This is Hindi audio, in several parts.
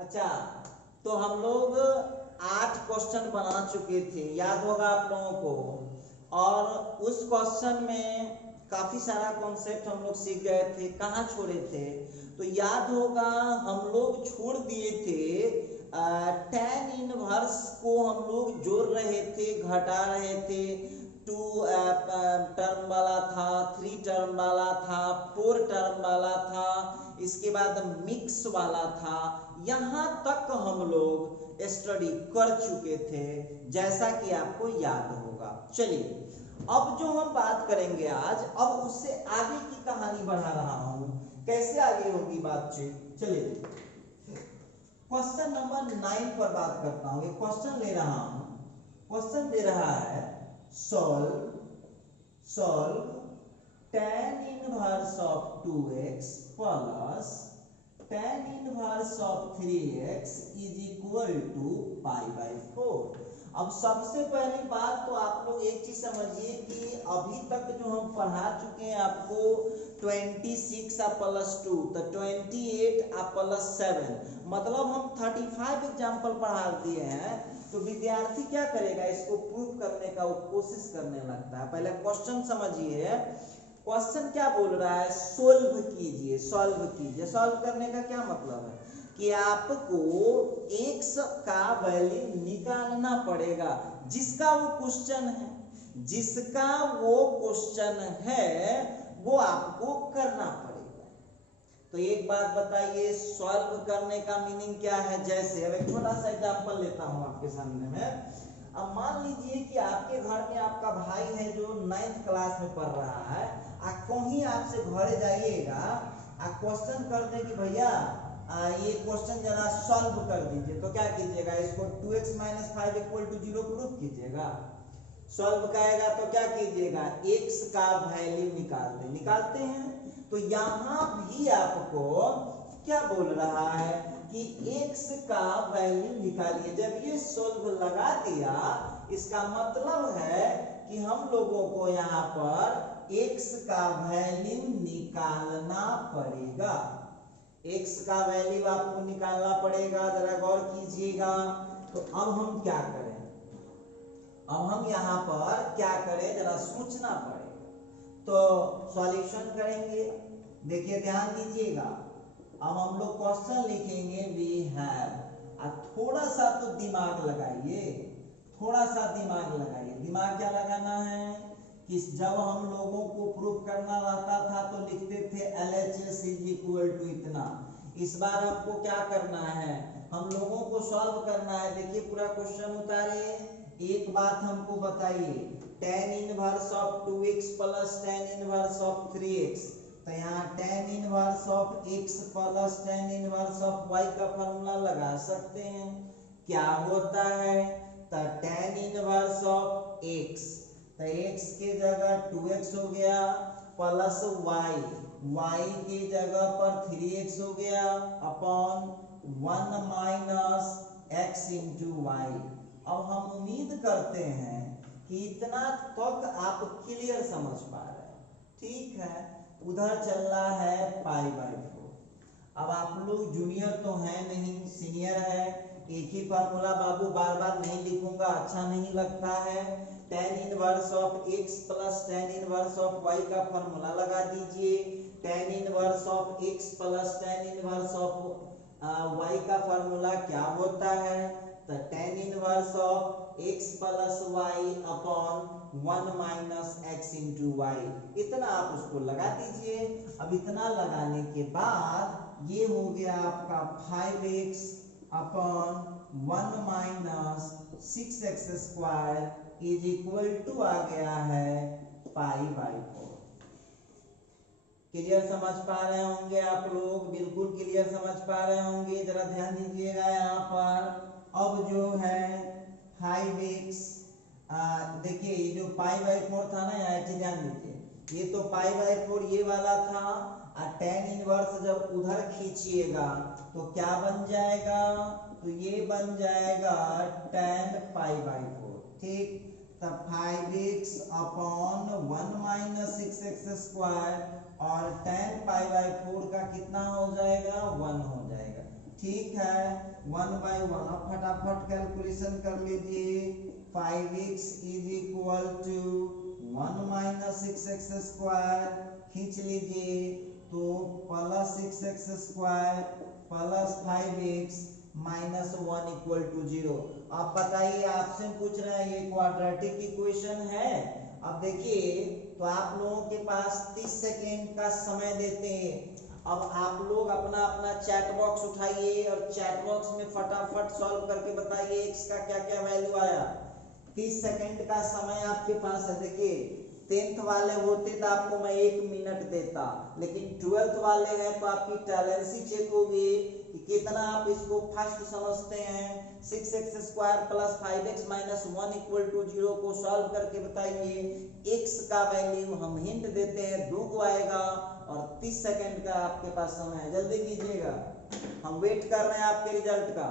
अच्छा, तो हम लोग 8 क्वेश्चन बना चुके थे, याद होगा आप लोगों को। और उस क्वेश्चन में काफी सारा कॉन्सेप्ट हम लोग सीख गए थे। कहाँ छोड़े थे? तो याद होगा हम लोग छोड़ दिए थे tan इनवर्स को हम लोग जोड़ रहे थे, घटा रहे थे। 2 टर्म वाला था, 3 टर्म वाला था, 4 टर्म वाला था, इसके बाद मिक्स वाला था। यहाँ तक हम लोग स्टडी कर चुके थे, जैसा कि आपको याद होगा। चलिए, अब जो हम बात करेंगे आज, अब उससे आगे की कहानी बढ़ा रहा हूं। कैसे आगे होगी बातचीत? चलिए, क्वेश्चन नंबर 9 पर बात करता हूं। एक क्वेश्चन ले रहा हूं। क्वेश्चन दे रहा है solve tan inverse of 2x plus tan inverse of 3x is equal to π/4। अब सबसे पहली बात तो आप लोग एक चीज समझिए कि अभी तक जो हम पढ़ा चुके हैं आपको 26 प्लस 2 तो 28 प्लस 7, मतलब हम 35 एग्जाम्पल पढ़ा दिए हैं। तो विद्यार्थी क्या करेगा? इसको प्रूव करने का वो कोशिश करने लगता है। पहले क्वेश्चन समझिए। क्वेश्चन क्या बोल रहा है? सोल्व कीजिए, सॉल्व कीजिए। सॉल्व करने का क्या मतलब है कि आपको x का वैल्यू निकालना पड़ेगा, जिसका वो क्वेश्चन है, जिसका वो क्वेश्चन है वो आपको करना पड़ेगा। तो एक बात बताइए, सॉल्व करने का मीनिंग क्या है? जैसे अब एक छोटा सा एग्जांपल लेता हूं आपके सामने में। अब मान लीजिए कि आपके घर में आपका भाई है जो 9th क्लास में पढ़ रहा है। कहीं आपसे घरे जाइएगा, क्वेश्चन कर दे कि भैया ये क्वेश्चन जरा सॉल्व कर दीजिए, तो क्या कीजिएगा? इसको 2x - 5 = 0 प्रूफ कीजिएगा। सॉल्व करेगा तो क्या कीजिएगा? x का वैल्यू निकालते हैं। तो यहाँ भी आपको क्या बोल रहा है कि x का वैल्यू निकालिए। जब ये सॉल्व लगा दिया, इसका मतलब है कि हम लोगों को यहाँ पर x का वैल्यू निकालना पड़ेगा। x का वैल्यू आपको निकालना पड़ेगा। जरा गौर कीजिएगा। तो अब हम क्या करें? अब हम यहाँ पर क्या करें, जरा सोचना पड़ेगा। तो सॉल्यूशन करेंगे। देखिए, ध्यान दीजिएगा। अब हम लोग क्वेश्चन लिखेंगे वी हैव। थोड़ा सा तो दिमाग लगाइए, थोड़ा सा दिमाग लगाइए। दिमाग क्या लगाना है कि जब हम लोगों को प्रूफ करना रहता था तो लिखते थे LHS = इतना। इस बार हमको क्या करना है? हम लोगों को सॉल्व करना है। देखिए, पूरा क्वेश्चन उतारे। एक बात हमको बताइए, tan inverse of 2x plus tan inverse of 3x। तो यहाँ tan inverse of x plus tan inverse of y का फॉर्मूला लगा सकते हैं। क्या होता है? तो tan इनवर्स ऑफ x, तो x के जगह 2x हो गया, प्लस y की जगह पर 3x हो गया, upon 1 minus x into y. अब हम उम्मीद करते हैं कि इतना तक आप क्लियर समझ पा रहे हैं। ठीक है, उधर चल रहा है π/4। अब आप लोग जूनियर तो हैं नहीं, सीनियर है। एक ही फार्मूला बाबू बार बार नहीं लिखूंगा, अच्छा नहीं लगता है। tan inverse of x plus tan inverse of y का फार्मूला लगा दीजिए। tan inverse of x plus tan inverse of y का फार्मूला क्या होता है? तो tan inverse of x plus y upon 1 minus x into y. इतना आप उसको लगा दीजिए। अब इतना लगाने के बाद ये हो गया आपका 5x upon 1 minus 6x² is equal to आ गया है π/4। क्लियर समझ पा रहे होंगे आप लोग? बिल्कुल क्लियर समझ पा रहे होंगे। जरा ध्यान दीजिएगा यहाँ पर। अब जो है 5x, देखिए ये जो π/4 था ना, यहाँ एक ध्यान दीजिए, ये तो π/4 ये वाला था। tan इनवर्स जब उधर खींचिएगा तो क्या बन जाएगा? तो ये बन जाएगा tan π/4। ठीक, तब 5x अपॉन 1 माइनस 6x² और tan π/4 का कितना हो जाएगा? 1 हो जाएगा। ठीक है 1/1 आप फटाफट कैलकुलेशन कर लीजिए 5x is equal to 1 minus 6x square खींच लीजिए तो plus 6x square plus 5x minus 1 equal to 0। आप बताइए आपसे पूछ रहे हैं ये क्वाड्रेटिक इक्वेशन है। अब देखिए तो आप लोगों के पास 30 सेकेंड का समय देते हैं। अब आप लोग अपना अपना चैट बॉक्स उठाइए और चैट बॉक्स में फटाफट सॉल्व करके बताइए x का क्या क्या वैल्यू आया। 30 सेकेंड का समय आपके पास है। देखिए 10th वाले होते तो आपको मैं 1 मिनट देता, लेकिन 12th वाले हैं तो आपकी टैलेंसी चेक होगी कि कितना आप इसको फास्ट समझते हैं। 6x square plus 5x minus 1 equal to 0 को सॉल्व करके बताइए। x का वैल्यू हम हिंट देते हैं 2 को आएगा और 30 सेकेंड का आपके पास समय है, जल्दी कीजिएगा, हम वेट कर रहे हैं आपके रिजल्ट का।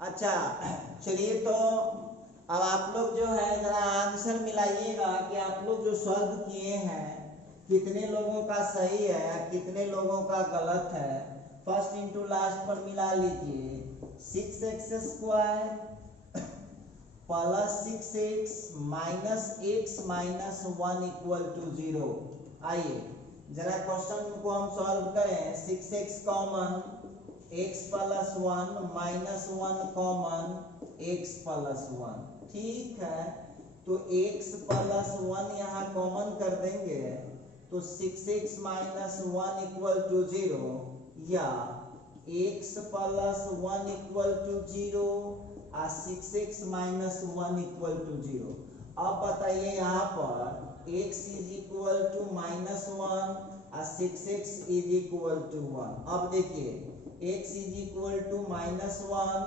अच्छा चलिए तो अब आप लोग जो है जरा आंसर मिलाइएगा कि आप लोग जो सॉल्व किए हैं कितने लोगों का सही है कितने लोगों का गलत है। फर्स्ट इंटू लास्ट पर मिला लीजिए 6x square plus 6x minus x minus 1 equal to 0। आइए जरा क्वेश्चन को हम सॉल्व करें। 6x common x plus 1 minus 1 common x plus 1, ठीक है तो x प्लस 1 यहाँ कॉमन कर देंगे तो 6x माइनस 1 इक्वल टू 0 या x प्लस 1 इक्वल टू 0 और 6x माइनस 1 इक्वल टू 0। अब बताइए यहाँ पर x is equal to minus 1 और 6x इज इक्वल टू 1। अब देखिए x is equal to minus 1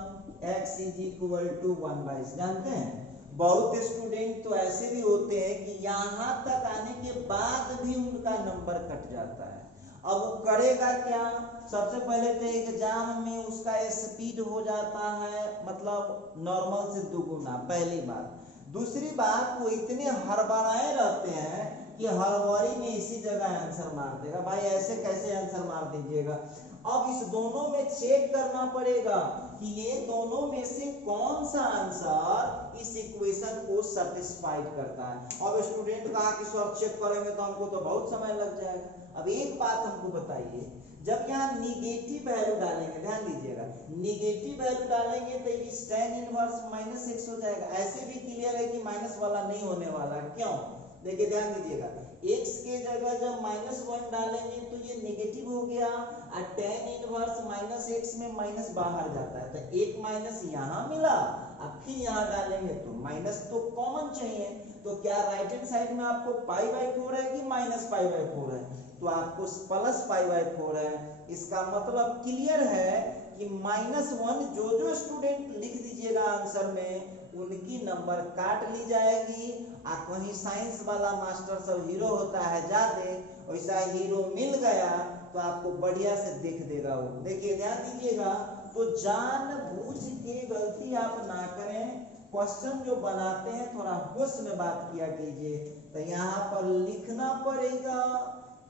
x is equal to 1/, जानते हैं बहुत स्टूडेंट तो ऐसे भी होते हैं कि यहाँ तक आने के बाद भी उनका नंबर कट जाता है। अब वो करेगा क्या, सबसे पहले तो एग्जाम में उसका स्पीड हो जाता है मतलब नॉर्मल से दुगुना, पहली बात। दूसरी बात वो इतने हड़बड़ाए रहते हैं कि हड़बड़ी में इसी जगह आंसर मार देगा। भाई ऐसे कैसे आंसर मार दीजिएगा। अब इस दोनों में चेक करना पड़ेगा कि ये दोनों में से कौन सा आंसर इस इक्वेशन को सैटिस्फाइड करता है। अब स्टूडेंट कहा कि सर चेक करेंगे तो हमको तो बहुत समय लग जाएगा। अब एक बात हमको बताइए, जब यहाँ निगेटिव वैल्यू डालेंगे, ध्यान दीजिएगा, निगेटिव वैल्यू डालेंगे तो इस tan इनवर्स माइनस x हो जाएगा। ऐसे भी क्लियर है कि माइनस वाला नहीं होने वाला, क्यों, देखिए ध्यान दीजिएगा, x के जगह जब -1 डालेंगे तो ये नेगेटिव हो गया और tan इनवर्स माइनस x में माइनस बाहर जाता है तो एक माइनस यहाँ मिला और फिर यहाँ डालेंगे तो माइनस तो कॉमन चाहिए। तो क्या राइट हैंड साइड में आपको π/4 है कि -π/4 है, तो आपको +π/4 है। इसका मतलब क्लियर है कि -1 जो जो स्टूडेंट लिख दीजिएगा आंसर में उनकी नंबर काट ली जाएगी। आ कहीं साइंस वाला मास्टर सब हीरो होता है ज्यादा, वैसा हीरो मिल गया तो आपको बढ़िया से देख देगा वो। देखिए ध्यान दीजिएगा, तो जानबूझ के गलती आप ना करें। क्वेश्चन जो बनाते हैं थोड़ा होश में बात किया कीजिए। तो यहाँ पर लिखना पड़ेगा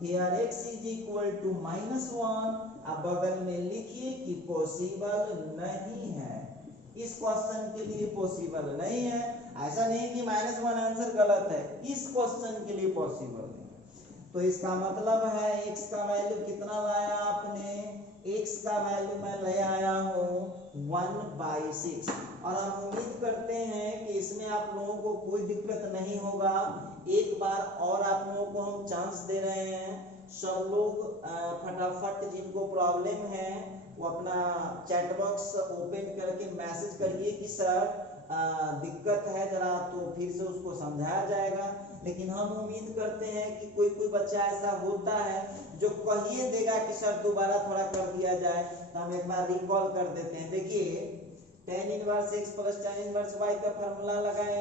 here x is equal to -1, अब बगल में लिखिए कि पॉसिबल नहीं है, इस क्वेश्चन के लिए पॉसिबल नहीं है। ऐसा नहीं कि -1 आंसर गलत है, इस क्वेश्चन के लिए पॉसिबल नहीं। तो इसका मतलब है x का वैल्यू कितना लाया आपने, x का वैल्यू मैं ले आया हूँ 1/6। और हम उम्मीद करते हैं कि इसमें आप लोगों को कोई दिक्कत नहीं होगा। एक बार और आप लोगों को हम चांस दे रहे हैं, सब लोग फटाफट जिनको प्रॉब्लम है वो अपना चैट बॉक्स ओपन करके मैसेज करिए कि सर दिक्कत है जरा, तो फिर से उसको समझाया जाएगा। लेकिन हम उम्मीद करते हैं कि कोई कोई बच्चा ऐसा होता है जो कहिए देगा कि सर दोबारा थोड़ा कर दिया जाए, तो हम एक बार रिकॉल कर देते हैं। देखिए tan inverse x plus tan inverse y का फार्मूला लगाए,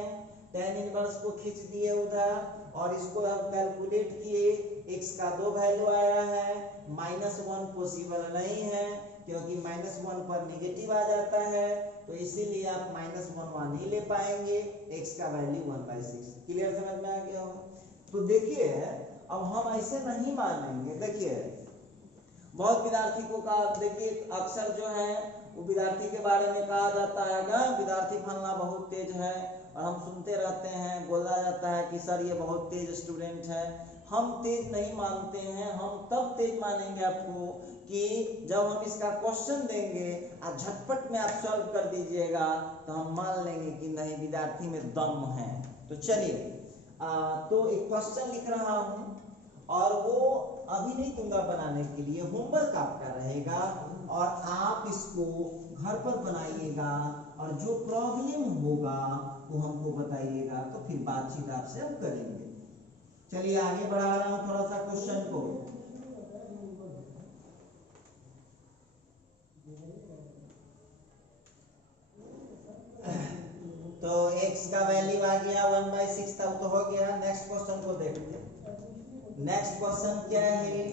tan इनवर्स को खींच दिए उधर और इसको हम कैलकुलेट किए, x का 2 वैल्यू आया है, -1 पॉसिबल नहीं है क्योंकि -1 पर नेगेटिव आ जाता है, तो इसीलिए आप -1 वहां नहीं ले पाएंगे, x का वैल्यू 1/6। क्लियर समझ में आ गया होगा? तो देखिए अब हम ऐसे नहीं मानेंगे। देखिए बहुत विद्यार्थी को कहा, देखिए अक्सर जो है वो विद्यार्थी के बारे में कहा जाता है ना, विद्यार्थी फलना बहुत तेज है, और हम सुनते रहते हैं, बोला जाता है कि सर ये बहुत तेज स्टूडेंट है। हम तेज नहीं मानते हैं, हम तब तेज मानेंगे आपको कि जब हम इसका क्वेश्चन देंगे और झटपट में आप सॉल्व कर दीजिएगा, तो हम मान लेंगे कि नहीं विद्यार्थी में दम है। तो चलिए तो एक क्वेश्चन लिख रहा हूं और वो अभी नहीं दूंगा बनाने के लिए, होमवर्क आपका रहेगा और आप इसको घर पर बनाइएगा और जो प्रॉब्लम होगा वो हमको बताइएगा, तो फिर बातचीत आपसे हम करेंगे। चलिए आगे बढ़ा रहा हूं थोड़ा सा क्वेश्चन को। तो x का वैल्यू आ गया 1/6 था, तो हो गया। नेक्स्ट क्वेश्चन को देखते हैं। नेक्स्ट क्वेश्चन क्या है?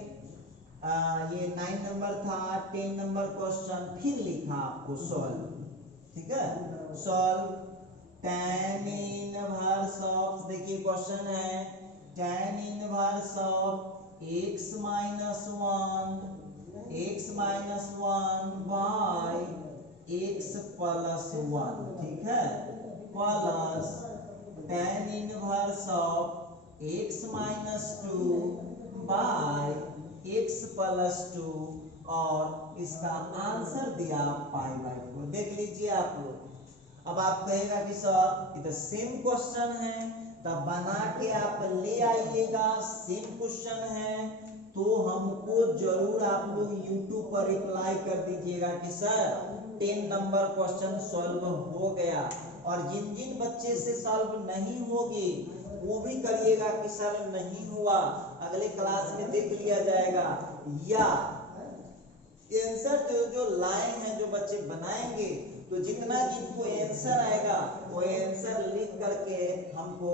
ये 9 नंबर था, 10 नंबर क्वेश्चन फिर लिखा आपको सॉल्व, ठीक है। सॉल्व tan इनवर्स ऑफ, देखिए क्वेश्चन है tan inverse of x minus 1 by x plus 1, ठीक है, plus tan inverse of x minus 2 by x plus 2, और इसका आंसर दिया π/4। देख लीजिए आप लोग। अब आप कहेगा कि सर ये तो सेम क्वेश्चन है, तब बना के आप ले आइएगा, सेम क्वेश्चन है तो हमको जरूर आप लोग YouTube पर रिप्लाई कर दीजिएगा कि सर 10 नंबर क्वेश्चन सॉल्व हो गया। और जिन जिन बच्चे से सॉल्व नहीं होगी वो भी करिएगा कि सर नहीं हुआ, अगले क्लास में देख लिया जाएगा। या आंसर जो लाए हैं जो बच्चे बनाएंगे, तो जितना जिनको आंसर आएगा वो आंसर लिख करके हमको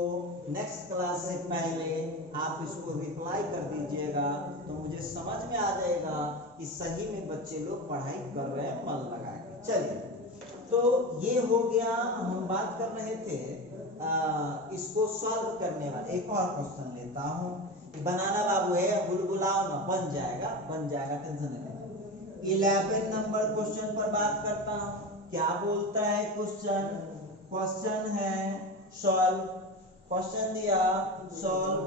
नेक्स्ट क्लास से पहले आप इसको रिप्लाई कर दीजिएगा, तो मुझे समझ में आ जाएगा कि सही में बच्चे लोग पढ़ाई कर रहे हैं मन लगा के। चलिए तो ये हो गया, हम बात कर रहे थे इसको सॉल्व करने वाले। एक और क्वेश्चन लेता हूँ, बनाना बाबू है, बुलबुलाओ ना, बन जाएगा टेंशन नहीं। 11 नंबर क्वेश्चन पर बात करता हूँ। क्या बोलता है क्वेश्चन है सॉल्व, क्वेश्चन दिया सॉल्व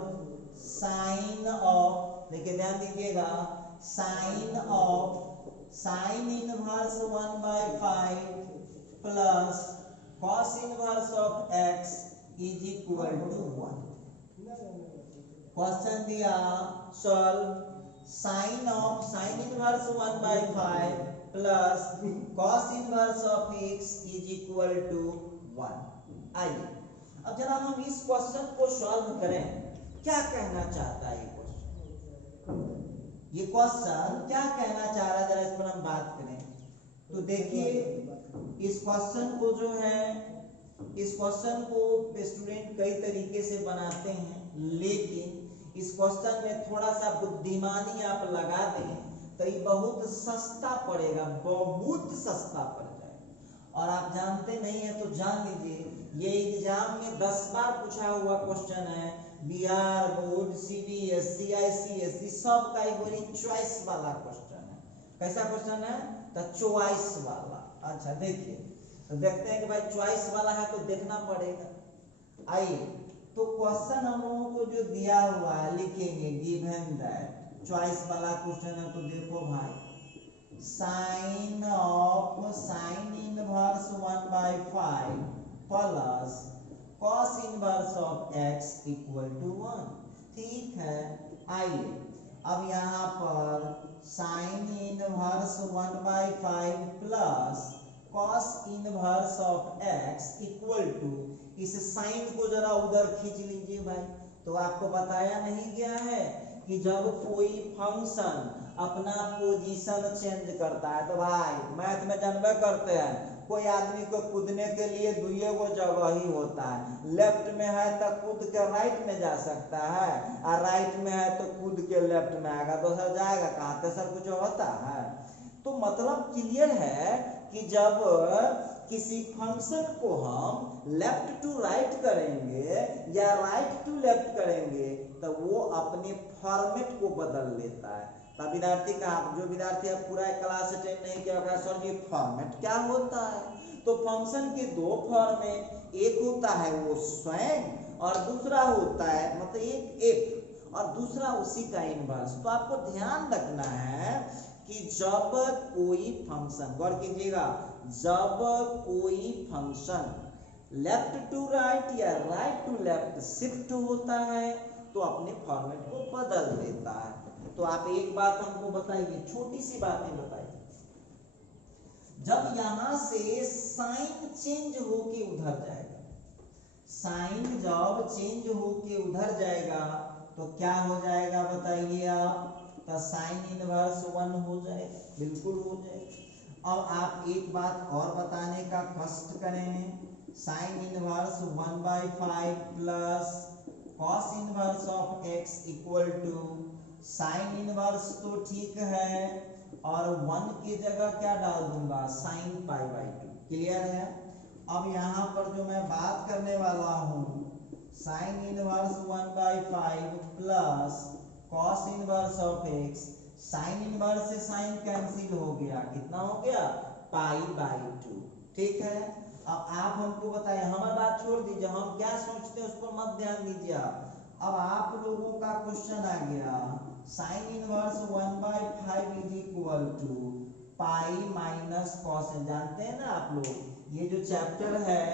साइन ऑफ, देखिए ध्यान दीजिएगा, sine inverse 1/5 plus cos inverse of x is equal to 1। Question दिया solve sine inverse 1/5 plus cos inverse of x is equal to 1। आइए अब जरा हम इस क्वेश्चन को सॉल्व करें। क्या कहना चाहता है ये क्वेश्चन क्या कहना चाह रहा है, जरा इस पर हम बात करें। तो देखिए इस क्वेश्चन को जो है, इस क्वेश्चन को स्टूडेंट कई तरीके से बनाते हैं, लेकिन इस क्वेश्चन में थोड़ा सा बुद्धिमानी आप लगा दें तो ये बहुत सस्ता पड़ेगा, बहुत सस्ता पड़ जाएगा। और आप जानते नहीं है तो जान लीजिए, ये एग्जाम में 10 बार पूछा हुआ क्वेश्चन है। बिहार बोर्ड, CBSE, ICSE सब का एक चॉइस वाला क्वेश्चन है। कैसा क्वेश्चन है? तो चॉइस वाला। अच्छा देखिए, तो देखते हैं कि भाई चॉइस वाला है तो देखना पड़ेगा। आइए तो क्वेश्चन हम लोगों को जो दिया हुआ है लिखेंगे, गिवन दैट, चॉइस वाला क्वेश्चन है तो देखो भाई sine inverse 1/5 plus cos inverse of x equal to 1। ठीक है, आइए अब यहाँ पर sine inverse 1/5 plus cos inverse of x equal to, इस साइन को जरा उधर खींच लीजिए भाई। तो आपको बताया नहीं गया है कि जब कोई फंक्शन अपना पोजीशन चेंज करता है तो भाई मैथ में जानबे करते हैं, कोई आदमी को कूदने के लिए दुइये गो जगह ही होता है। लेफ्ट में है तो कूद के राइट में जा सकता है, और राइट में है तो कूद के लेफ्ट में आएगा, दोसर जाएगा कहाँ? तेसर कुछ होता है? तो मतलब क्लियर है कि जब किसी फंक्शन को हम लेफ्ट टू राइट करेंगे या राइट टू लेफ्ट करेंगे तो वो अपने फॉर्मेट को बदल लेता है। तब विद्यार्थी का, जो विद्यार्थी अब पूरा क्लास अटेंड नहीं किया होगा, सर ये फॉर्मेट क्या होता है? तो फंक्शन के दो फॉर्मेट, एक होता है वो स्वयं और दूसरा होता है मतलब एक एफ और दूसरा उसी का इनवर्स। तो आपको ध्यान रखना है कि जब कोई फंक्शन, गौर कीजिएगा, जब कोई फंक्शन लेफ्ट टू राइट या राइट टू लेफ्ट शिफ्ट होता है तो अपने फॉर्मेट को बदल देता है। तो आप एक बात हमको बताइए, छोटी सी बातें बताइए, जब यहां से साइन चेंज होके उधर जाएगा, साइन जब चेंज होके उधर जाएगा तो क्या हो जाएगा बताइए आप? तो साइन इनवर्स 1 हो जाएगा, बिल्कुल हो जाएगा। अब आप एक बात और बताने का कष्ट करेंगे, sine inverse 1/5 plus cos inverse of x equal to, sine inverse तो ठीक है और 1 की जगह क्या डाल दूंगा? साइन π/2। क्लियर है? अब यहाँ पर जो मैं बात करने वाला हूँ, sign inverse 1/5 plus cos inverse of x, sign inverse से साइन कैंसिल हो गया, कितना हो गया? π/2। ठीक है, अब आप हमको बताएं, हमारी बात छोड़ दीजिए, हम क्या सोचते हैं उस पर मत ध्यान दीजिए आप। अब आप लोगों का क्वेश्चन आ गया, sine inverse 1/5 is equal to pi minus cos. जानते हैं ना आप लोग, ये जो चैप्टर है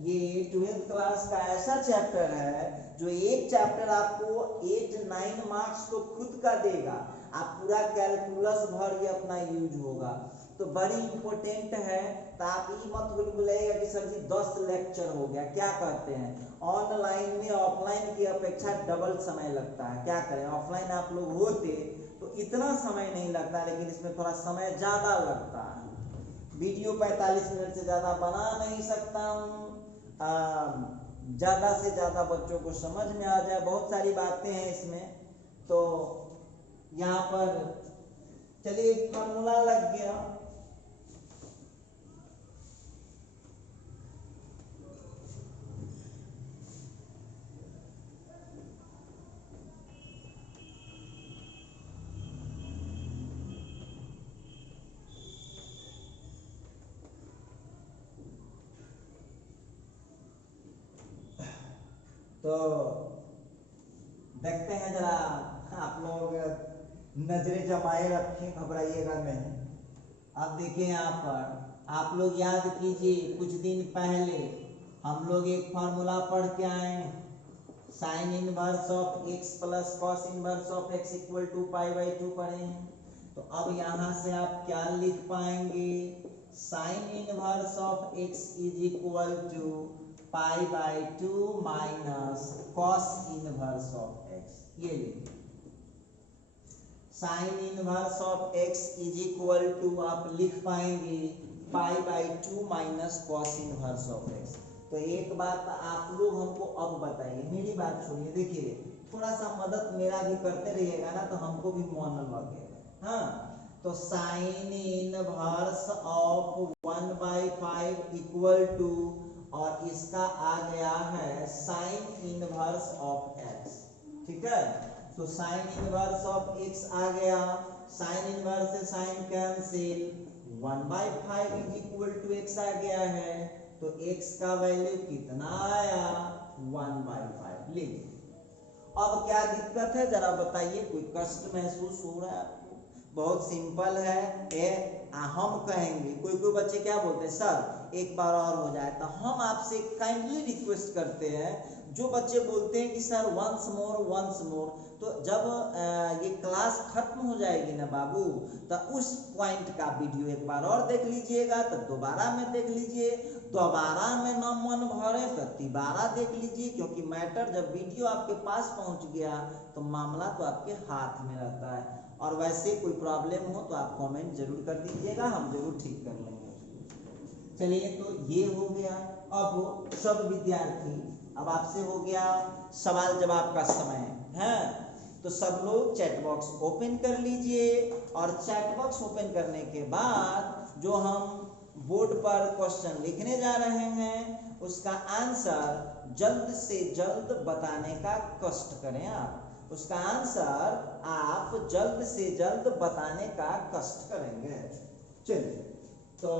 ये 12th क्लास का ऐसा चैप्टर है जो एक चैप्टर आपको 8-9 मार्क्स तो खुद का देगा, आप पूरा कैलकुलस भर ये अपना यूज होगा, तो बड़ी इंपॉर्टेंट है। तो आप ये मत बोलिएगा कि सर जी 10 लेक्चर हो गया। क्या कहते हैं, ऑनलाइन में ऑफलाइन की अपेक्षा डबल समय लगता है। क्या करें, ऑफलाइन आप लोग होते तो इतना समय नहीं लगता, लेकिन इसमें थोड़ा समय ज़्यादा लगता है। वीडियो 45 मिनट से ज़्यादा बना नहीं सकता हूँ, ज़्यादा से ज़्यादा बच्चों को समझ में आ जाए, बहुत सारी बातें हैं इसमें। तो यहाँ पर चलिए फॉर्मूला लग गया, तो देखते हैं जरा, आप लोग नजरें जमाए रखें, घबराइएगा नहीं। अब देखिए यहाँ पर आप लोग याद कीजिए, कुछ दिन पहले हम लोग एक फार्मूला पढ़ के आए, sine inverse of x plus cos inverse of x equal to π/2 पढ़े हैं। तो अब यहाँ से आप क्या लिख पाएंगे? Sine inverse of x is equal to π/2 minus cos inverse of x। ये लिखिए, sine inverse of x is equal to आप लिख पाएंगे π/2 minus cos inverse of x। तो एक बात आप लोग हमको अब बताइए, मेरी बात छोड़िए, देखिए थोड़ा सा मदद मेरा भी करते रहिएगा ना तो हमको भी मन लगेगा। हाँ, तो sine inverse of 1/5 equal to, और इसका आ गया है साइन इनवर्स ऑफ x। ठीक है, तो साइन इनवर्स ऑफ x आ गया, साइन इनवर्स से sine cancel, 1/5 is equal to x आ गया है, तो x का वैल्यू कितना आया? 1/5 लिख। अब क्या दिक्कत है जरा बताइए, कोई कष्ट महसूस हो रहा है आपको? बहुत सिंपल है ये। हम कहेंगे, कोई बच्चे क्या बोलते हैं, सर एक बार और हो जाए, तो हम आपसे काइंडली रिक्वेस्ट करते हैं, जो बच्चे बोलते हैं कि सर वंस मोर, तो जब ये क्लास खत्म हो जाएगी ना बाबू, तो उस पॉइंट का वीडियो एक बार और देख लीजिएगा, तो दोबारा में देख लीजिए, दोबारा में न मन भरे तो तिबारा देख लीजिए, क्योंकि मैटर जब वीडियो आपके पास पहुंच गया तो मामला तो आपके हाथ में रहता है। और वैसे कोई प्रॉब्लम हो तो आप कमेंट जरूर कर दीजिएगा, हम जरूर ठीक कर लेंगे। चलिए, तो ये हो गया। अब सब विद्यार्थी, अब आपसे हो गया सवाल जवाब का समय है, तो सब लोग चैट बॉक्स ओपन कर लीजिए, और चैट बॉक्स ओपन करने के बाद जो हम बोर्ड पर क्वेश्चन लिखने जा रहे हैं उसका आंसर जल्द से जल्द बताने का कष्ट करें आप, उसका आंसर आप जल्द से जल्द बताने का कष्ट करेंगे। चलिए, तो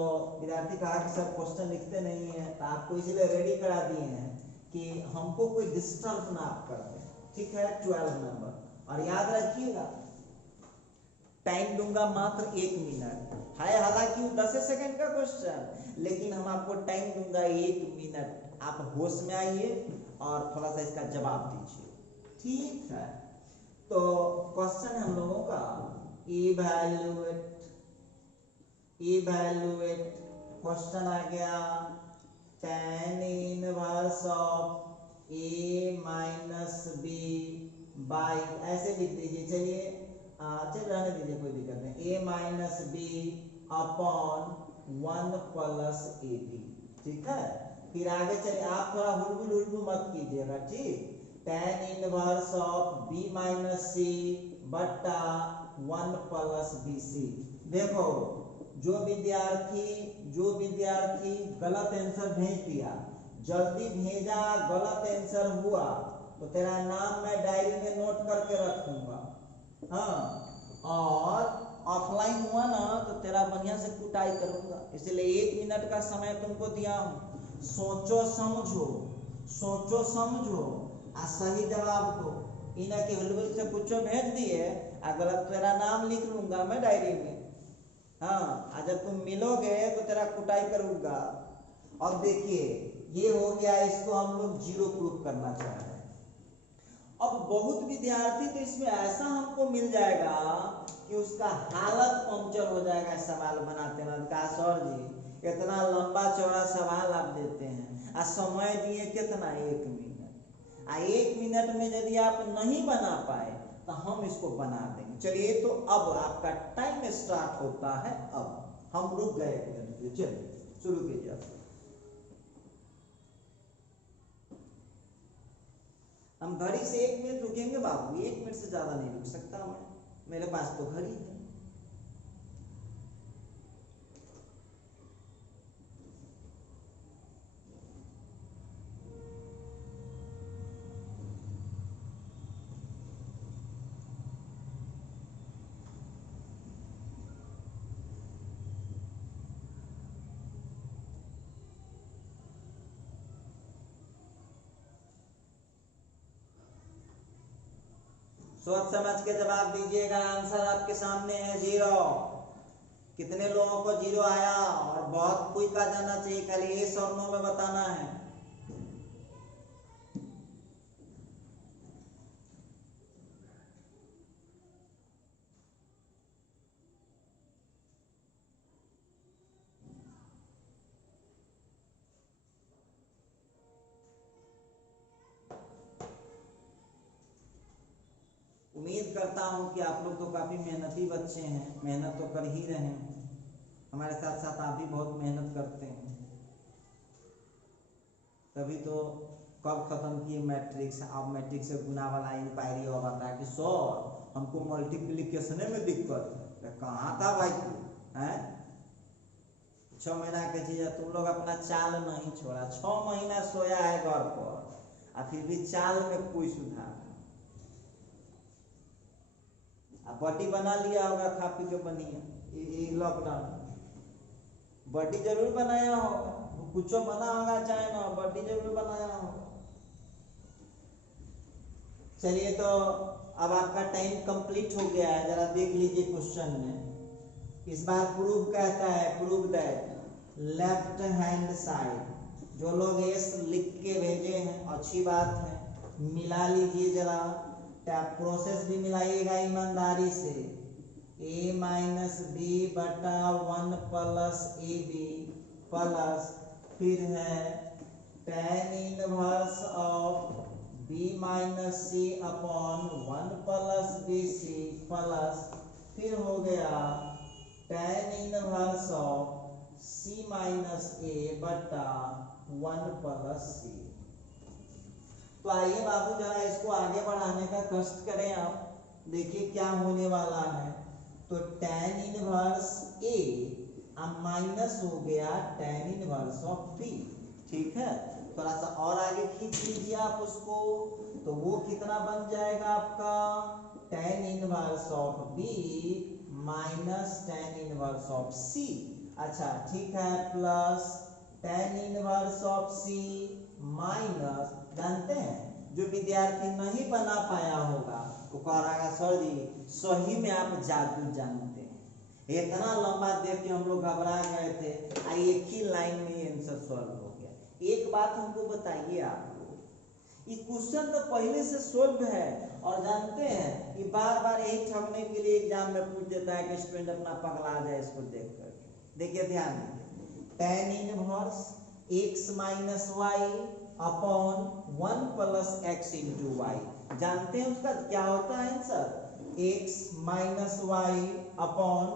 विद्यार्थी कहा कि सर क्वेश्चन लिखते नहीं है, तो आपको इसलिए रेडी करा दिए हैं कि हमको कोई डिस्टर्ब ना कर दे, ठीक है। 12 नंबर, और याद रखिएगा टाइम दूंगा मात्र 1 मिनट है, हालांकि वो 10 सेकंड का क्वेश्चन, लेकिन हम आपको टाइम दूंगा 1 मिनट। आप होश में आइए और थोड़ा सा इसका जवाब दीजिए, ठीक है। तो क्वेश्चन हम लोगों का इवैल्यूएट क्वेश्चन आ गया, tan inverse of a minus b by, ऐसे लिख दीजिए। चलिए चलिए रहने दीजिए, कोई दिक्कत नहीं, a minus b upon 1 plus a b, ठीक है। फिर आगे चलिए, आप थोड़ा हुलबुल मत कीजिएगा, ठीक। tan inverse of b minus C बट्टा 1 प्लस बी सी। देखो, जो विद्यार्थी गलत आंसर भेज दिया, जल्दी भेजा, गलत आंसर हुआ तो तेरा नाम मैं डायरी में नोट करके रखूंगा, हाँ, और ऑफलाइन हुआ ना तो तेरा बढ़िया से कुटाई करूंगा। इसलिए 1 मिनट का समय तुमको दिया हूं, सोचो समझो आ सही जवाब दो। इन्हें के हुलबुल से कुछ भेज दिए, अगर तेरा नाम लिख लूंगा मैं डायरी में, हाँ, जब तुम मिलोगे तो तेरा कुटाई करूंगा। अब देखिए, ये हो गया, इसको हम लोग जीरो प्रूफ करना चाह रहे हैं। अब बहुत विद्यार्थी तो इसमें ऐसा हमको मिल जाएगा कि उसका हालत पंक्चर हो जाएगा सवाल बनाते हैं। कहा सर जी इतना लंबा चौड़ा सवाल आप देते हैं, आ समय दिए कितना, 1 मिनट, 1 मिनट में यदि आप नहीं बना पाए तो हम इसको बना देंगे। चलिए, तो अब आपका टाइम स्टार्ट होता है, अब हम रुक गए 1 मिनट के लिए, चलिए शुरू कीजिए। हम घड़ी से 1 मिनट रुकेंगे बाबू, 1 मिनट से ज्यादा नहीं रुक सकता मैं, मेरे पास तो घड़ी है। सोच समझ के जवाब दीजिएगा, आंसर आपके सामने है 0। कितने लोगों को 0 आया, और बहुत क्विक आ जाना चाहिए, खाली यस और नो में बताना है। उम्मीद करता हूं कि आप लोग तो काफी मेहनती बच्चे हैं, मेहनत तो कर ही रहे हैं, हमारे साथ साथ आप भी बहुत मेहनत करते हैं, तभी तो कब खत्म किए मैट्रिक्स। अब मैट्रिक से गुना वाला इंक्वायरी और बता कि सर हमको मल्टीप्लिकेशन में दिक्कत है, कहाँ था भाई तू है। 6 महीना के चीज तुम लोग अपना चाल नहीं छोड़ा, 6 महीना सोया है घर पर, और फिर भी चाल में कोई सुधार। बॉडी बना लिया होगा, खा पी के बनिए, लॉकडाउन बॉडी जरूर बनाया होगा, कुछ बना होगा चाहे ना, बॉडी जरूर बनाया होगा। चलिए तो अब आपका टाइम कंप्लीट हो गया है, जरा देख लीजिए क्वेश्चन में। इस बार प्रूव कहता है, prove that left hand side, जो लोग एस लिख के भेजे हैं अच्छी बात है, मिला लीजिए जरा, टैप प्रोसेस भी मिलाइएगा ईमानदारी से। a माइनस बी बटा 1 प्लस ए बी प्लस फिर है tan inverse of b minus C upon 1 plus B C plus फिर हो गया tan inverse of c minus A बटा 1 प्लस सी। तो आइए बाबू जरा इसको आगे बढ़ाने का कष्ट करें आप, देखिए क्या होने वाला है। तो tan इनवर्स ए माइनस हो गया tan इनवर्स ऑफ बी, ठीक है। थोड़ा सा और आगे खींच लीजिए आप उसको, तो वो कितना बन जाएगा आपका tan inverse of B minus tan inverse of C. अच्छा ठीक है, plus tan inverse of C minus, जानते हैं जो विद्यार्थी नहीं बना पाया होगा वो कह रहा है सर जी सही में आप जादू जानते हैं, इतना लंबा देख के हम लोग घबरा गए थे, आई एक ही लाइन में आंसर सॉल्व हो गया। एक बात हमको बताइए आप लोग, ये क्वेश्चन तो पहले से सॉल्व है और जानते हैं कि बार बार यही ठगने के लिए एग्जाम में पूछ देता है कि स्टूडेंट अपना पगला जाए इसको देख करके। देखिए ध्यान दीजिए, tan inverse x minus y upon 1 plus x into y, जानते हैं उसका क्या होता है answer, x minus y upon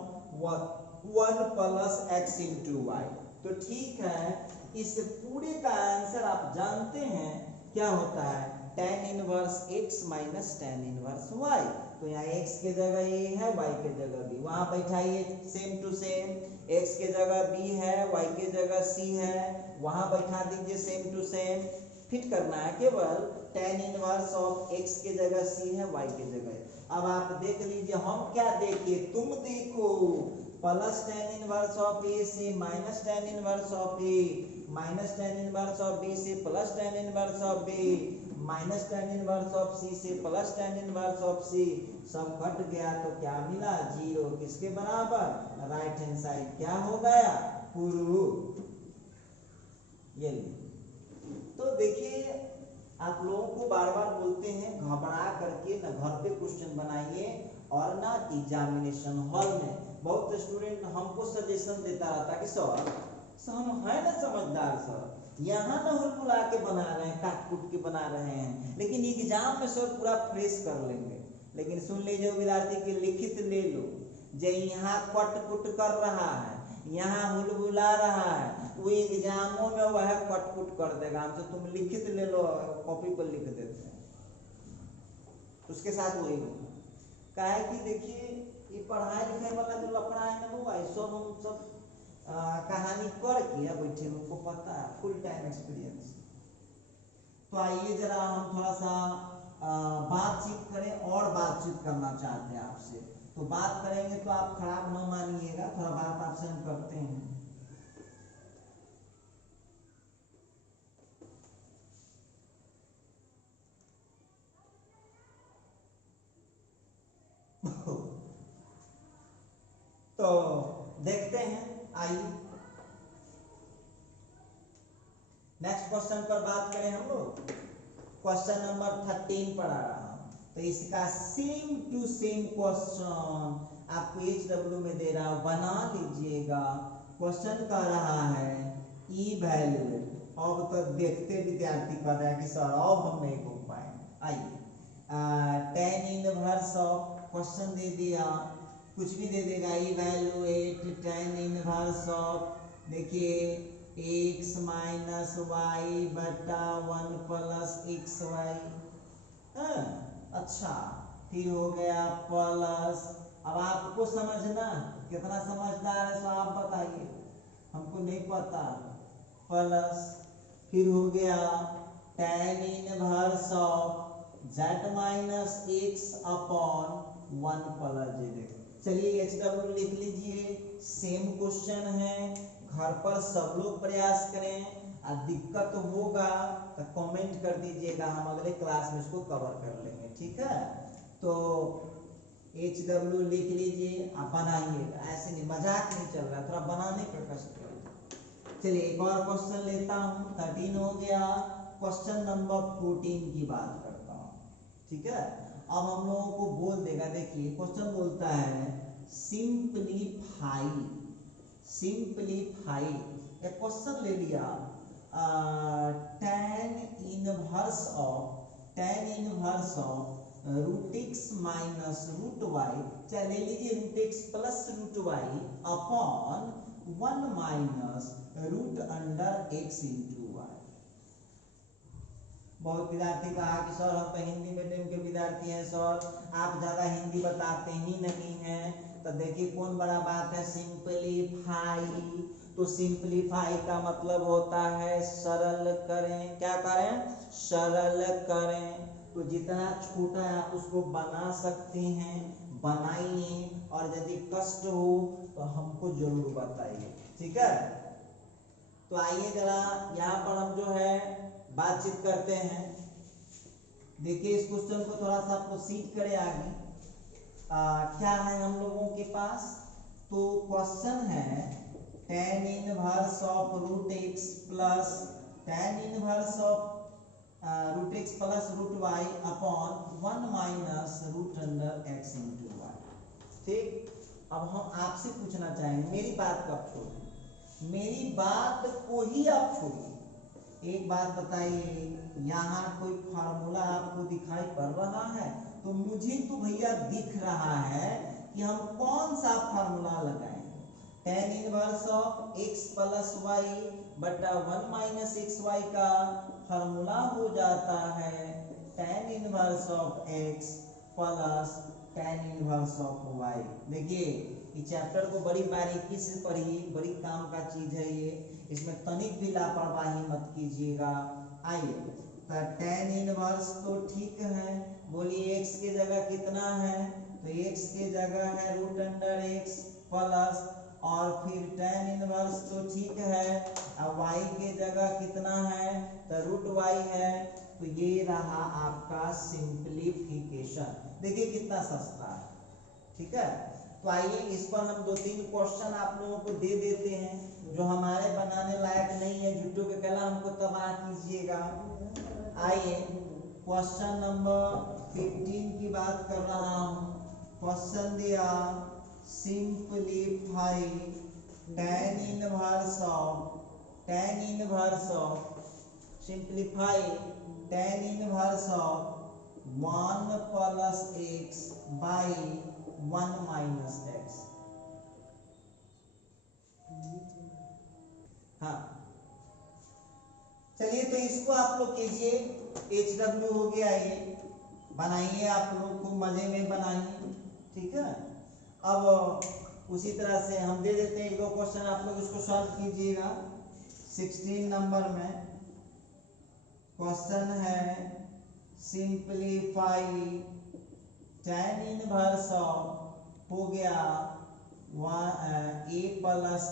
1 plus x into y. तो ठीक है, इस पूरे का आंसर आप जानते हैं क्या होता है, tan inverse x minus tan inverse y। तो यहाँ x के जगह a है, y के जगह b, वहां बैठाइए सेम टू सेम, x के जगह b है, y के जगह c है, वहां बैठा दीजिए सेम टू सेम। फिट करना है केवल, tan इनवर्स ऑफ x के जगह c है, y के जगह। अब आप देख लीजिए, हम क्या देखिए तुम देखो, plus tan inverse of a से minus tan inverse of a, minus tan inverse of b से plus tan inverse of b, minus tan inverse of c से plus tan inverse of c, सब कट गया तो क्या मिला, 0, किसके बराबर, राइट हैंड साइड क्या हो गया, प्रूफ। ये तो देखिए आप लोगों को बार बार बोलते हैं घबरा करके ना घर पे क्वेश्चन बनाइए और ना एग्जामिनेशन हॉल में। बहुत स्टूडेंट हमको सजेशन देता रहता कि सर हम है ना समझदार सर, यहाँ ना हुलमुला के बना रहे हैं, काट कूट के बना रहे हैं, लेकिन एग्जाम में सर पूरा फ्रेश कर लेंगे। लेकिन सुन लीजिए विद्यार्थी की लिखित ले लो, जो यहाँ कट कुट कर रहा है, यहाँ हुलहुला रहा है, वो एग्जामों में वह कट कुट कर देगा। हमसे तुम लिखित ले लो, कॉपी पर लिख देते हैं, उसके साथ वही होगा। क्या है कि देखिए ये पढ़ाई लिखाई वाला जो लफड़ा है ना वो ऐसा हम सब कहानी कर के बैठे, हमको पता है, फुल टाइम एक्सपीरियंस। तो आइए जरा हम थोड़ा सा बातचीत करें, और बातचीत करना चाहते हैं आपसे। तो बात करेंगे तो आप खराब न मानिएगा, थोड़ा बात आपसे हम करते हैं। तो देखते हैं, आइए नेक्स्ट क्वेश्चन पर बात करें हम लोग। क्वेश्चन नंबर 13 पढ़ा रहा हूं, तो इसका सेम टू सेम क्वेश्चन आपको HW में दे रहा हूं, बना लीजिएगा। क्वेश्चन कह रहा है ई वैल्यू, अब तो देखते विद्यार्थी कर रहा है कि सर अब हम नहीं घूम पाएंगे। आइए tan इनवर्स ऑफ, क्वेश्चन दे दिया, कुछ भी दे देगा, ई वैल्यू 8 tan इनवर्स ऑफ, देखिए x माइनस वाई बटा 1 प्लस एक्स वाई। अच्छा फिर हो गया प्लस, अब आपको समझना कितना समझदार है, सो आप बताइए, हमको नहीं पता, प्लस फिर हो गया tan inverse of z minus x upon 1 plus z। चलिए HW लिख लीजिए, सेम क्वेश्चन है, घर पर सब लोग प्रयास करें, दिक्कत होगा तो कमेंट कर दीजिएगा, हम अगले क्लास में इसको कवर कर लेंगे, ठीक है। तो HW लिख लीजिए, आप बनाइएगा, ऐसे नहीं, मजाक नहीं चल रहा, थोड़ा बनाने का कष्ट करिए। चलिए एक और क्वेश्चन लेता हूँ, 13 हो गया। क्वेश्चन नंबर 14 की बात करता हूँ, ठीक है। अब हम लोगों को बोल देगा, देखिए क्वेश्चन बोलता है सिंपलीफाई, सिंपलीफाई। एक क्वेश्चन ले लिया, tan inverse of root x minus root y, चाहे ले लीजिए root x plus root y upon 1 minus root under x into y. बहुत विद्यार्थी कहा कि सर हम तो हिंदी मीडियम के विद्यार्थी हैं सर, आप ज़्यादा हिंदी बताते ही नहीं हैं। तो देखिए कौन बड़ा बात है, सिंपलीफाई। तो सिंपलीफाई का मतलब होता है सरल करें, क्या करें, सरल करें। तो जितना छोटा है आप उसको बना सकते हैं, बनाइए, और यदि कष्ट हो तो हमको जरूर बताइए, ठीक है। तो आइए जरा यहाँ पर हम जो है बातचीत करते हैं। देखिए इस क्वेश्चन को थोड़ा सा प्रोसीड करें आगे। क्या है हम लोगों के पास, तो क्वेश्चन है tan inverse of root x plus tan inverse of root x plus root y upon 1 minus root under x into y, ठीक। अब हम आपसे पूछना चाहेंगे, मेरी बात कब छोड़िए, मेरी बात को ही आप छोड़िए। एक बात बताइए, यहाँ कोई फार्मूला आपको दिखाई पड़ रहा है? तो मुझे तो भैया दिख रहा है कि हम कौन सा फार्मूला लगाएंगे। tan inverse of x plus y बटा 1 माइनस एक्स वाई का फार्मूला हो जाता है tan inverse of x plus tan inverse of y। देखिए इस चैप्टर को बड़ी बारीकी से पढ़िए, बड़ी काम का चीज है ये, इसमें तनिक भी लापरवाही मत कीजिएगा। आइए तो tan इनवर्स तो ठीक है, बोलिए x के जगह कितना है, तो x के जगह है रूट अंडर x प्लस, और फिर tan इनवर्स तो ठीक है, अब y के जगह कितना है, तो रूट y है। तो ये रहा आपका सिंप्लीफिकेशन। देखिए कितना सस्ता है, ठीक है। तो आइए इस पर हम 2-3 क्वेश्चन आप लोगों को दे देते हैं, जो हमारे बनाने लायक नहीं है, झूठों के कहला हमको तबाह कीजिएगा। आइए क्वेश्चन नंबर 15 की बात कर रहा हूँ। क्वेश्चन दिया simplify tan inverse of simplify tan inverse of 1 plus x by 1 minus x. हाँ चलिए तो इसको आप लोग कीजिए, HW हो गया, ये बनाइए, आप लोग खूब मजे में बनाइए, ठीक है। अब उसी तरह से हम दे देते हैं 1-2 क्वेश्चन, आप लोग इसको सॉल्व कीजिएगा। 16 नंबर में क्वेश्चन है सिंपलीफाई tan इनवर्स ऑफ, हो गया a प्लस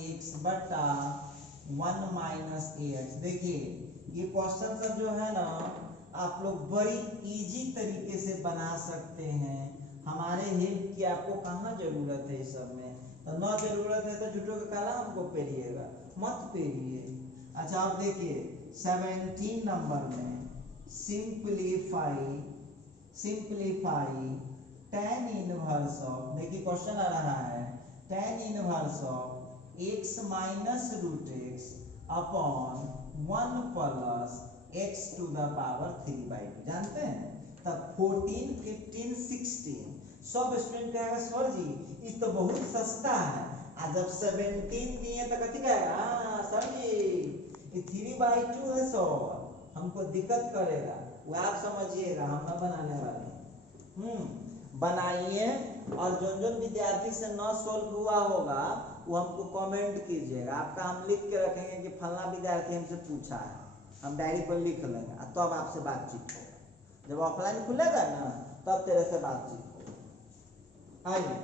एक्स बटा 1 माइनस एक्स। देखिए ये क्वेश्चन सब जो है ना आप लोग बड़ी इजी तरीके से बना सकते हैं, हमारे हेल्प की आपको कहाँ जरूरत है इस सब में। तो ना जरूरत है तो झूठों के काला हमको पेरिएगा, मत पेरिए। अच्छा आप देखिए 17 नंबर में सिंपलीफाई tan इनवर्स ऑफ, देखिए क्वेश्चन आ रहा है tan inverse of x minus root x upon 1 plus x to the power 3/2। जानते हैं तब 14, 15, 16 सब स्टूडेंट कहेगा सर जी ये तो बहुत सस्ता है, और जब 17 दिए तो कथी कहेगा, हाँ सर जी ये 3/2 है सर, हमको दिक्कत करेगा। वो आप समझिएगा, हम ना बनाने वाले। बनाइए, और जो विद्यार्थी से न सॉल्व हुआ होगा वो हमको कमेंट कीजिएगा। आपका हम लिख के रखेंगे कि फलना विद्यार्थी हमसे पूछा है, हम डायरी पर लिख लेंगे, तब आपसे बातचीत होगा। जब ऑफलाइन खुलेगा ना तब तेरे से बातचीत होगा। आइए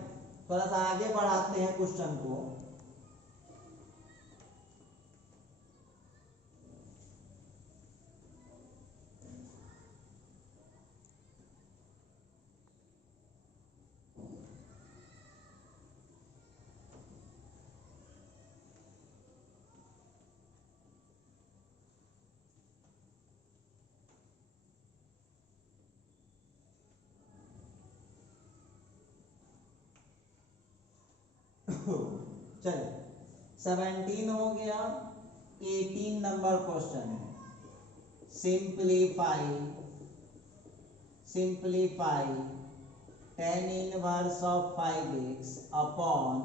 थोड़ा सा आगे बढ़ाते हैं क्वेश्चन को। चलिए 17 हो गया। 18 नंबर क्वेश्चन है, simplify tan inverse of 5x upon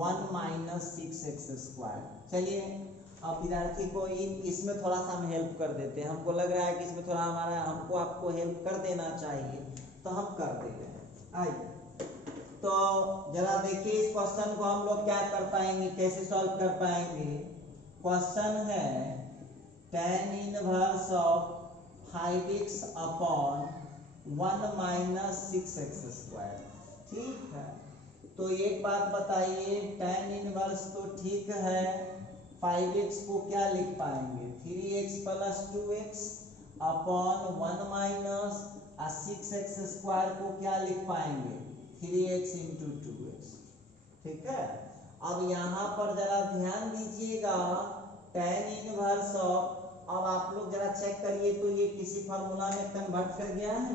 1 minus 6x square. चलिए अब विद्यार्थी को इसमें थोड़ा सा हम हेल्प कर देते हैं, हमको लग रहा है कि इसमें थोड़ा हमको आपको हेल्प कर देना चाहिए, तो हम कर देते हैं। आइए तो जरा देखिए इस क्वेश्चन को हम लोग क्या कर पाएंगे, कैसे सॉल्व कर पाएंगे। क्वेश्चन है tan inverse of 5x upon 1 minus 6x square. ठीक है, तो एक बात बताइए, tan इनवर्स तो ठीक है, 5x को क्या लिख पाएंगे, 3x plus 2x upon 1 minus 6x square को क्या लिख पाएंगे, 3x इंटू 2x। ठीक है, अब यहाँ पर जरा ध्यान दीजिएगा, tan इनवर्स ऑफ, अब आप लोग जरा चेक करिए तो ये किसी फार्मूला में कन्वर्ट कर गया है।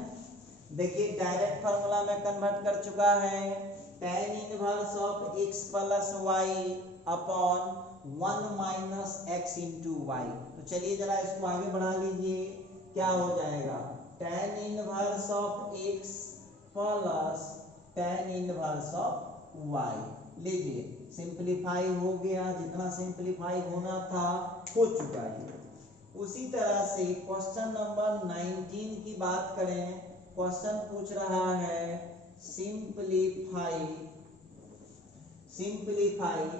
देखिए डायरेक्ट फार्मूला में कन्वर्ट कर चुका है, tan inverse of x plus y upon 1 minus x into y. तो चलिए जरा इसको आगे बढ़ा लीजिए, क्या हो जाएगा, tan inverse of x plus tan inverse of y। लीजिए सिंप्लीफाई हो गया, जितना सिंप्लीफाई होना था हो चुका है। उसी तरह से क्वेश्चन नंबर 19 की बात करें, क्वेश्चन पूछ रहा है सिंप्लीफाई,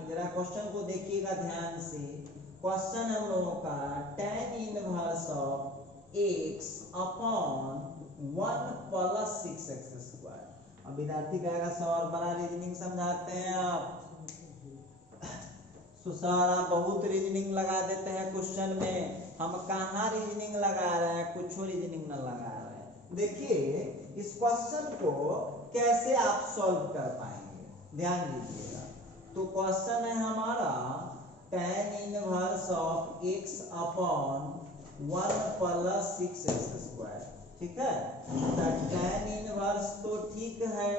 जरा क्वेश्चन को देखिएगा ध्यान से। क्वेश्चन हम लोगों का tan inverse of x upon 1 plus 6x square. अब विद्यार्थी कहेगा सर और बड़ा रीजनिंग समझाते हैं आप, तो सर आप बहुत रीजनिंग लगा देते हैं क्वेश्चन में, हम कहाँ रीजनिंग लगा रहे हैं, कुछ रीजनिंग न लगा रहे हैं। देखिए इस क्वेश्चन को कैसे आप सॉल्व कर पाएंगे, ध्यान दीजिएगा। तो क्वेश्चन है हमारा tan inverse of x upon 1 plus 6x square. ठीक है, तो tan इनवर्स तो ठीक है,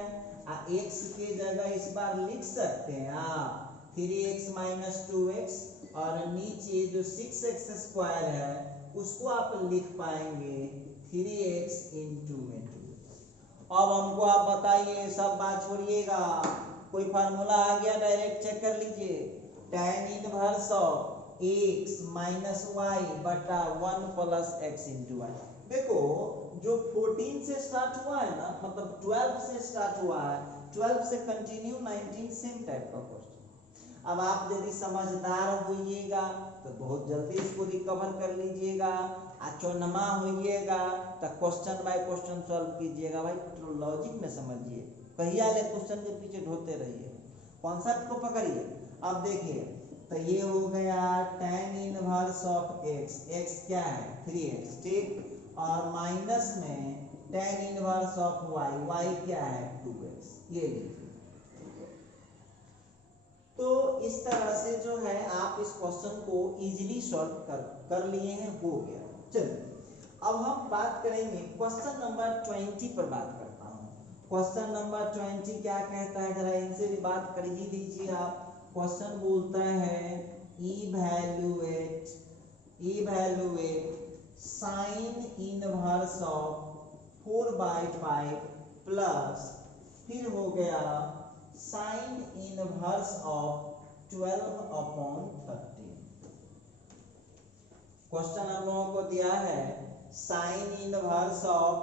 x की जगह इस बार लिख सकते हैं आप 3x माइनस 2x, और नीचे जो 6x स्क्वायर है उसको आप लिख पाएंगे 3x इंटू में 2। अब हमको आप बताइए, सब बात छोड़िएगा, कोई फार्मूला आ गया डायरेक्ट चेक कर लीजिए, tan inverse of x minus y बटा 1 प्लस x इंटू वाई। देखो जो 14 से स्टार्ट हुआ है ना, मतलब 12 से स्टार्ट हुआ है, 12 से कंटिन्यू 19 सेम टाइप का क्वेश्चन। अब आप यदि समझदार होइएगा तो बहुत जल्दी इसको रिकवर कर लीजिएगा, चौनमा होइएगा तो क्वेश्चन बाय क्वेश्चन सॉल्व कीजिएगा। भाई लॉजिक में समझिए, कहिया ले क्वेश्चन के पीछे ढोते रहिए, कॉन्सेप्ट को पकड़िए। अब देखिए तो ये हो गया tan inverse of x, x क्या है 3x, ठीक, और माइनस में tan inverse of y, y क्या है 2x। ये लीजिए, तो इस तरह से जो है आप इस क्वेश्चन को इजीली सॉल्व कर लिए हैं, हो गया। चलिए अब हम बात करेंगे क्वेश्चन नंबर 20 पर बात करता हूँ। क्वेश्चन नंबर 20 क्या कहता है, जरा इनसे भी बात कर ही लीजिए आप। क्वेश्चन बोलता है evaluate sign inverse of 4/5 plus, फिर हो गया साइन इनवर्स ऑफ 12/13। क्वेश्चन हम लोगों को दिया है sine inverse of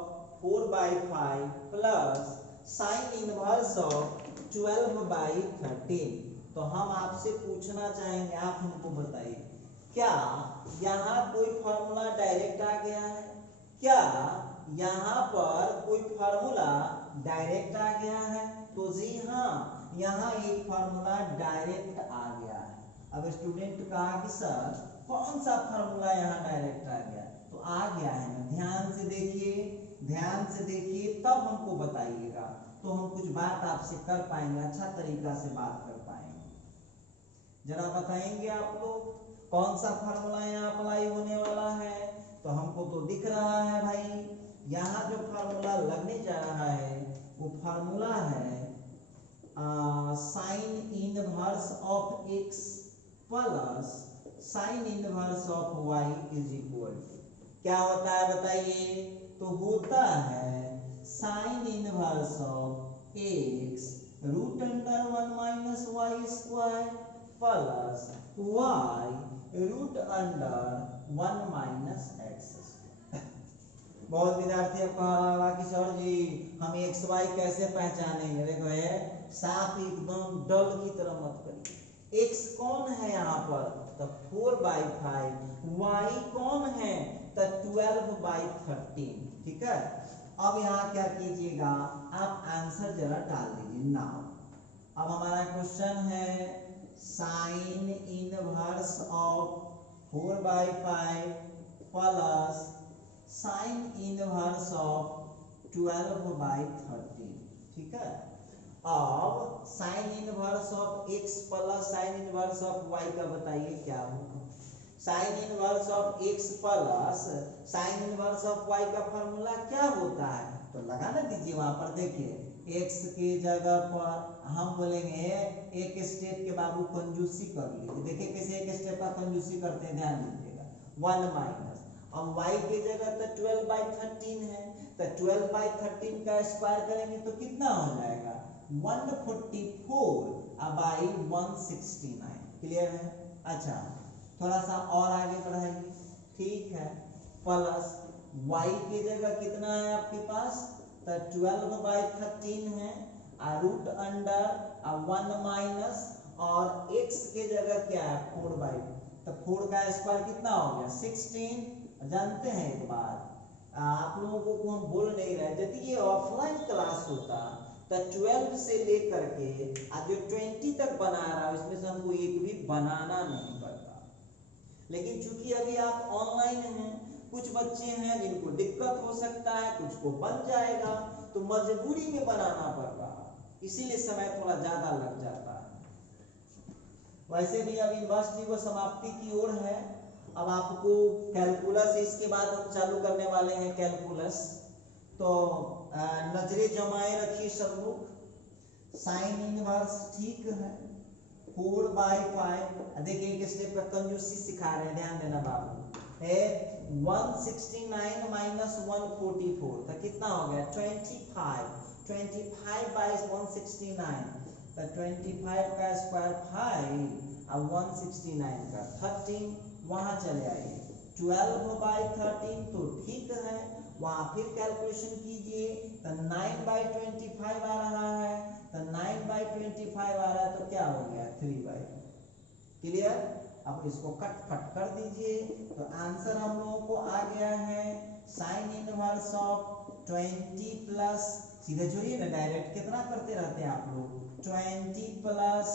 4/5 plus sine inverse of 12/13। तो हम आपसे पूछना चाहेंगे, आप हमको बताइए क्या यहाँ कोई फॉर्मूला डायरेक्ट आ गया है, क्या यहाँ पर कोई फार्मूला डायरेक्ट आ गया है? तो जी हाँ, यहाँ एक फार्मूला डायरेक्ट आ गया है। अब स्टूडेंट कहा कि सर कौन सा फार्मूला यहाँ डायरेक्ट आ गया? तो आ गया है ना, ध्यान से देखिए तब हमको बताइएगा, तो हम कुछ बात आपसे कर पाएंगे, अच्छा तरीका से बात कर पाएंगे। जरा बताएंगे आप लोग कौन सा फार्मूला यहाँ अप्लाई होने वाला है? तो हमको तो दिख रहा है भाई, यहाँ जो फार्मूला लगने जा रहा है वो फार्मूला है sine inverse of x plus sine inverse of y is equal to क्या होता है बताइए? तो होता है sine inverse of x root under 1 minus y square plus y root under 1 minus x. बहुत विद्यार्थी अब कह रहा होगा कि सर जी हम एक्स वाई कैसे पहचानेंगे? देखो ये साफ एकदम डल की तरह मत करिए। एक्स कौन है यहाँ पर? तो 4/5। वाई कौन है? तो 12/13। ठीक है, अब यहाँ क्या कीजिएगा, आप आंसर जरा डाल दीजिए नाउ। अब हमारा क्वेश्चन है sine inverse of 4/5 plus sine inverse of 12/13। ठीक है, अब sign inverse of x plus sine inverse of y का बताइए क्या होगा? Sign inverse of x plus sine inverse of y का फॉर्मूला क्या होता है? तो लगा ना दीजिए वहां पर, देखिए x की जगह पर हम बोलेंगे एक स्टेप के बाबू कंजूसी कर लीजिए। देखिए कैसे एक स्टेप का कंजूसी करते हैं, ध्यान दीजिएगा। 1 माइनस, अब y की जगह तो 12/13 है, तो 12/13 का स्क्वायर करेंगे तो कितना हो जाएगा? 144 बाई 169। क्लियर है? अच्छा थोड़ा सा और आगे बढ़ाइए। ठीक है, प्लस y की जगह कितना है आपके पास? तो 12/13 है, रूट अंडर 1 माइनस, और x के जगह क्या है? 4/, तो 4 का स्क्वायर कितना हो गया? 16। जानते हैं एक बात, आप लोगों को हम बोल नहीं रहे, यदि ये ऑफलाइन क्लास होता तो 12 से लेकर के आज जो 20 तक बना रहा है इसमें से हमको एक भी बनाना नहीं पड़ता। लेकिन चूंकि अभी आप ऑनलाइन हैं, कुछ बच्चे हैं जिनको दिक्कत हो सकता है, कुछ को बन जाएगा, तो मजबूरी में बनाना पड़ रहा, इसीलिए समय थोड़ा ज्यादा लग जाता है। वैसे भी अब यूनिवर्सिटी को समाप्ति की ओर है। अब आपको कैलकुलस, इसके बाद हम चालू करने वाले हैं कैलकुलस। तो नजरें जमाए रखिए सब लोग। साइन इनवर्स ठीक है, 4/5। देखिए एक स्टेप का कंजूसी सिखा रहे हैं, ध्यान देना बाबू। 169 माइनस 144 तो कितना हो गया? 25। 25/169 तो 25 का स्क्वायर 5 और 169 का 13। वहां चले आइए 12/13 तो ठीक है, वहां फिर कैलकुलेशन कीजिए तो 9/25 आ रहा है, तो 9/25 आ रहा है तो क्या हो गया? 3/। क्लियर? अब इसको कट फट कर दीजिए तो आंसर हम लोगों को आ गया है साइन इनवर्स ऑफ 20 प्लस, सीधे जोड़िए ना, डायरेक्ट कितना करते रहते हैं आप लोग, 20 प्लस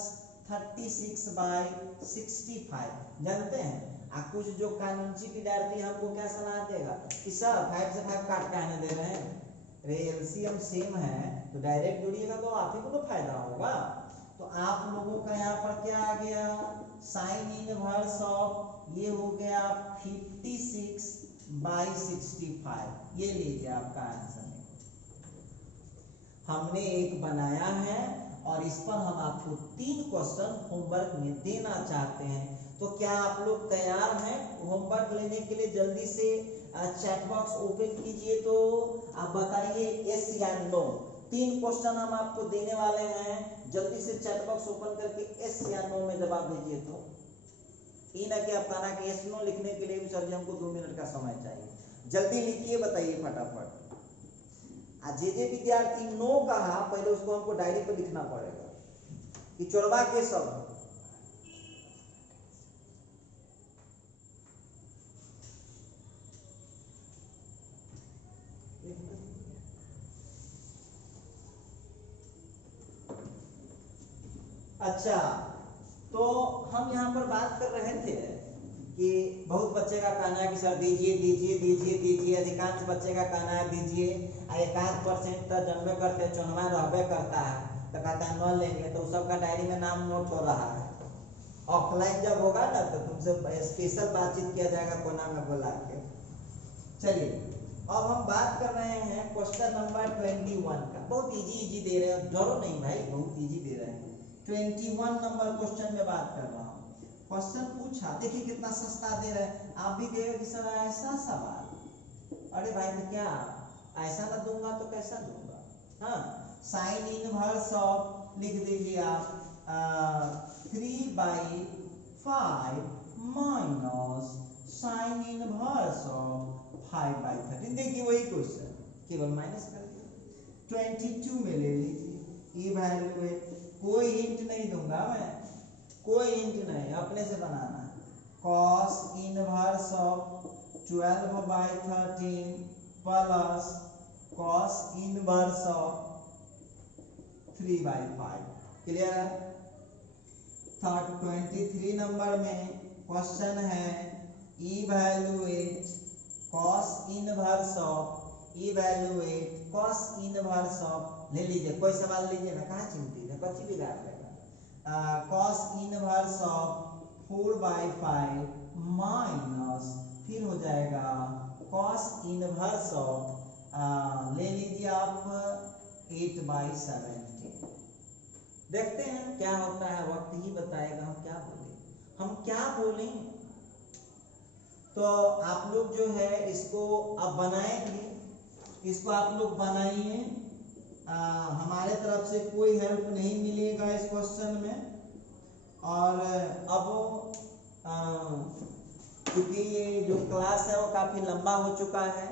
36/65। जानते हैं कुछ जो कानूनी विद्यार्थी हमको क्या सलाह देगा कि सर 5 से 5 काट के आने दे रहे हैं, अरे एलसीएम सेम है तो डायरेक्ट जोड़िएगा तो आप ही को तो फायदा होगा। तो आप लोगों का यहाँ पर क्या आ गया? साइन इनवर्स ऑफ ये हो गया 56/65। ये लीजिए आपका आंसर है। हमने एक बनाया है और इस पर हम आपको 3 क्वेश्चन होमवर्क में देना चाहते हैं। तो क्या आप लोग तैयार हैं होमवर्क लेने के लिए? जल्दी से चैट बॉक्स ओपन कीजिए, तो आप बताइए यस या नो। 3 क्वेश्चन हम आपको देने वाले हैं, जल्दी से चैट बॉक्स ओपन करके यस या नो में जवाब दीजिए। तो ये ना कि आप कहना कि यस नो लिखने के लिए भी सर जी हमको 2 मिनट का समय चाहिए, जल्दी लिखिए, बताइए फटाफट। जे विद्यार्थी नो कहा पहले उसको हमको डायरी पर लिखना पड़ेगा कि चोरवा के सब। अच्छा, तो हम यहाँ पर बात कर रहे थे कि बहुत बच्चे का कहना है कि सर दीजिए दीजिए दीजिए दीजिए, अधिकांश बच्चे का कहना है दीजिए, 1% तो जन्मे करते चुनवा रहबे करता है तो कहता है न लेंगे, तो सबका डायरी में नाम नोट हो रहा है। ऑफलाइन जब होगा ना तो तुमसे स्पेशल बातचीत किया जाएगा कोना में बुला के। चलिए अब हम बात कर रहे हैं क्वेश्चन नंबर 21 का। बहुत इजी दे रहे हैं, डरो नहीं भाई, बहुत इजी दे रहे हैं। 21 नंबर क्वेश्चन में बात कर रहा हूँ। क्वेश्चन पूछा, देखिए कितना सस्ता दे रहे हैं। आप भी कहेंगे कि सर ऐसा सवाल, अरे भाई तो क्या ऐसा ना दूंगा तो कैसा दूंगा। हाँ, साइन इनवर्स ऑफ लिख दीजिए आप 3/5 माइनस साइन इनवर्स ऑफ 5/13। देखिए वही क्वेश्चन, केवल माइनस कर दिया। 22 में ले लीजिए, इवैल्यूएट, कोई हिंट नहीं दूंगा मैं, कोई हिंट नहीं, अपने से बनाना है। cos inverse of 12/13 plus cos inverse of 3/5। Clear है। 23 नंबर में क्वेश्चन है evaluate cos inverse of, evaluate cos inverse of, ले लीजिए कोई सवाल लीजिए ना, कहाँ चिंतित है, कच्ची बिगाड़ लेगा। cos इनवर्स ऑफ 4/5 माइनस, फिर हो जाएगा cos इनवर्स ऑफ ले लीजिए आप 8/17। देखते हैं क्या होता है, वक्त ही बताएगा हम क्या बोलें, हम क्या बोलें। तो आप लोग जो है इसको अब बनाएंगे, इसको आप लोग बनाइए। हमारे तरफ से कोई हेल्प नहीं मिलेगा इस क्वेश्चन में। और अब क्योंकि ये जो क्लास है वो काफ़ी लंबा हो चुका है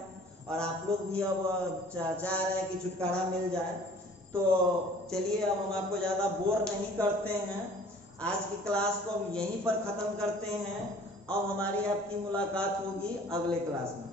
और आप लोग भी अब चाह रहे हैं कि छुटकारा मिल जाए, तो चलिए अब हम आपको ज़्यादा बोर नहीं करते हैं। आज की क्लास को हम यहीं पर ख़त्म करते हैं। अब हमारी आपकी मुलाकात होगी अगले क्लास में।